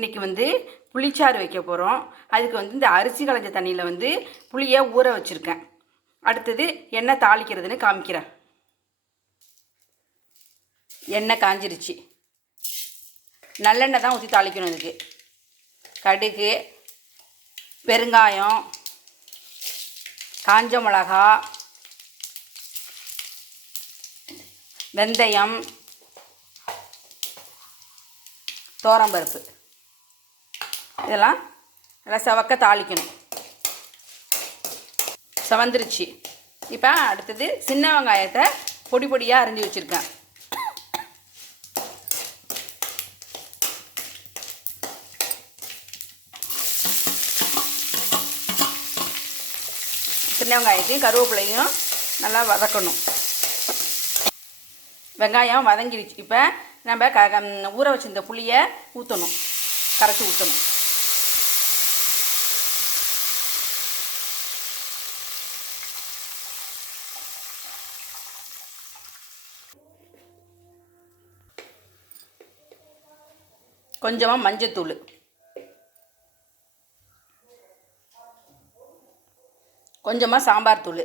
இன்றைக்கி வந்து புளிச்சாறு வைக்க போகிறோம். அதுக்கு வந்து இந்த அரிசி களைஞ்ச தண்ணியில் வந்து புளியை ஊற வச்சுருக்கேன். அடுத்தது என்ன தாளிக்கிறதுன்னு காமிக்கிறேன். எண்ணெய் காஞ்சிருச்சு. நல்லெண்ணெய் தான் ஊற்றி தாளிக்கணும். இதுக்கு கடுகு, பெருங்காயம், காஞ்ச மிளகா, வெந்தயம், தோரம்பருப்பு இதெல்லாம் நல்லா செவக்க தாளிக்கணும். செவந்துருச்சு. இப்போ அடுத்தது சின்ன வெங்காயத்தை பொடி பொடியாக அரிஞ்சு வச்சுருக்கேன். சின்ன வெங்காயத்தையும் கருவேப்பிலையும் நல்லா வதக்கணும். வெங்காயம் வதங்கிடுச்சு. இப்போ நம்ம ஊற வச்சிருந்த புளியை ஊற்றணும், கரைச்சி ஊற்றணும். கொஞ்சமாக மஞ்சத்தூள், கொஞ்சமாக சாம்பார் தூள்.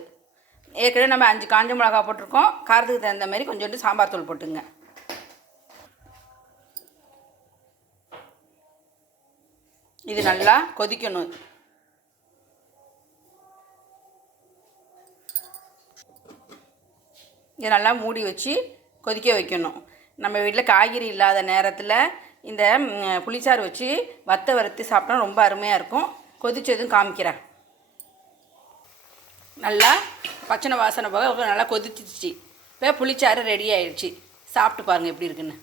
ஏற்கனவே நம்ம 5 காஞ்ச மிளகா போட்டிருக்கோம். காரத்துக்கு தகுந்த மாதிரி கொஞ்சோண்டு சாம்பார் தூள் போட்டுங்க. இது நல்லா கொதிக்கணும். இது நல்லா மூடி வச்சு கொதிக்க வைக்கணும். நம்ம வீட்டில் காய்கறி இல்லாத நேரத்தில் இந்த புளிச்சாறு வச்சு வத்த வறுத்து சாப்பிட்டா ரொம்ப அருமையாக இருக்கும். கொதிச்சதும் காமிக்கிறேன். நல்லா பச்சனை வாசனை போக நல்லா கொதிச்சிச்சு. இப்போ புளிச்சாறு ரெடி ஆயிடுச்சு. சாப்பிட்டு பாருங்கள் எப்படி இருக்குன்னு.